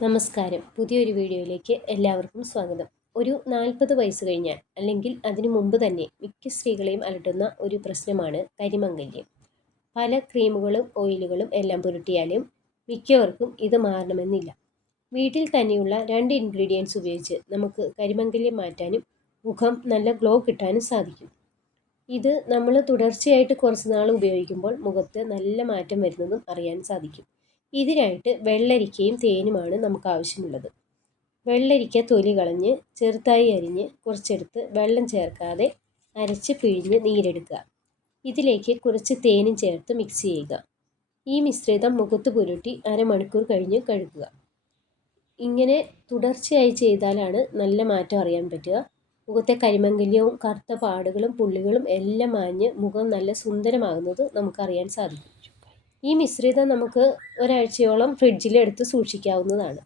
നമസ്കാരം. പുതിയൊരു വീഡിയോയിലേക്ക് എല്ലാവർക്കും സ്വാഗതം. ഒരു നാൽപ്പത് വയസ്സ് കഴിഞ്ഞാൽ അല്ലെങ്കിൽ അതിനു മുമ്പ് തന്നെ മിക്ക സ്ത്രീകളെയും അലട്ടുന്ന ഒരു പ്രശ്നമാണ് കരിമംഗല്യം പല ക്രീമുകളും ഓയിലുകളും എല്ലാം പുരട്ടിയാലും മിക്കവർക്കും ഇത് മാറണമെന്നില്ല. വീട്ടിൽ തന്നെയുള്ള രണ്ട് ഇൻഗ്രീഡിയൻസ് ഉപയോഗിച്ച് നമുക്ക് കരിമംഗല്യം മാറ്റാനും മുഖം നല്ല ഗ്ലോ കിട്ടാനും സാധിക്കും. ഇത് നമ്മൾ തുടർച്ചയായിട്ട് കുറച്ച് നാൾ ഉപയോഗിക്കുമ്പോൾ മുഖത്ത് നല്ല മാറ്റം വരുന്നതും അറിയാൻ സാധിക്കും. ഇതിനായിട്ട് വെള്ളരിക്കയും തേനുമാണ് നമുക്ക് ആവശ്യമുള്ളത്. വെള്ളരിക്ക തൊലി കളഞ്ഞ് ചെറുതായി അരിഞ്ഞ് കുറച്ചെടുത്ത് വെള്ളം ചേർക്കാതെ അരച്ച് പിഴിഞ്ഞ് നീരെടുക്കുക. ഇതിലേക്ക് കുറച്ച് തേനും ചേർത്ത് മിക്സ് ചെയ്യുക. ഈ മിശ്രിതം മുഖത്ത് പുരട്ടി അരമണിക്കൂർ കഴിഞ്ഞ് കഴുകുക. ഇങ്ങനെ തുടർച്ചയായി ചെയ്താലാണ് നല്ല മാറ്റം അറിയാൻ പറ്റുക. മുഖത്തെ കരിമംഗല്യവും കറുത്ത പാടുകളും പുള്ളികളും എല്ലാം മാഞ്ഞ് മുഖം നല്ല സുന്ദരമാകുന്നത് നമുക്കറിയാൻ സാധിക്കും. ഈ മിശ്രിതം നമുക്ക് ഒരാഴ്ചയോളം ഫ്രിഡ്ജിൽ എടുത്ത് സൂക്ഷിക്കാവുന്നതാണ്.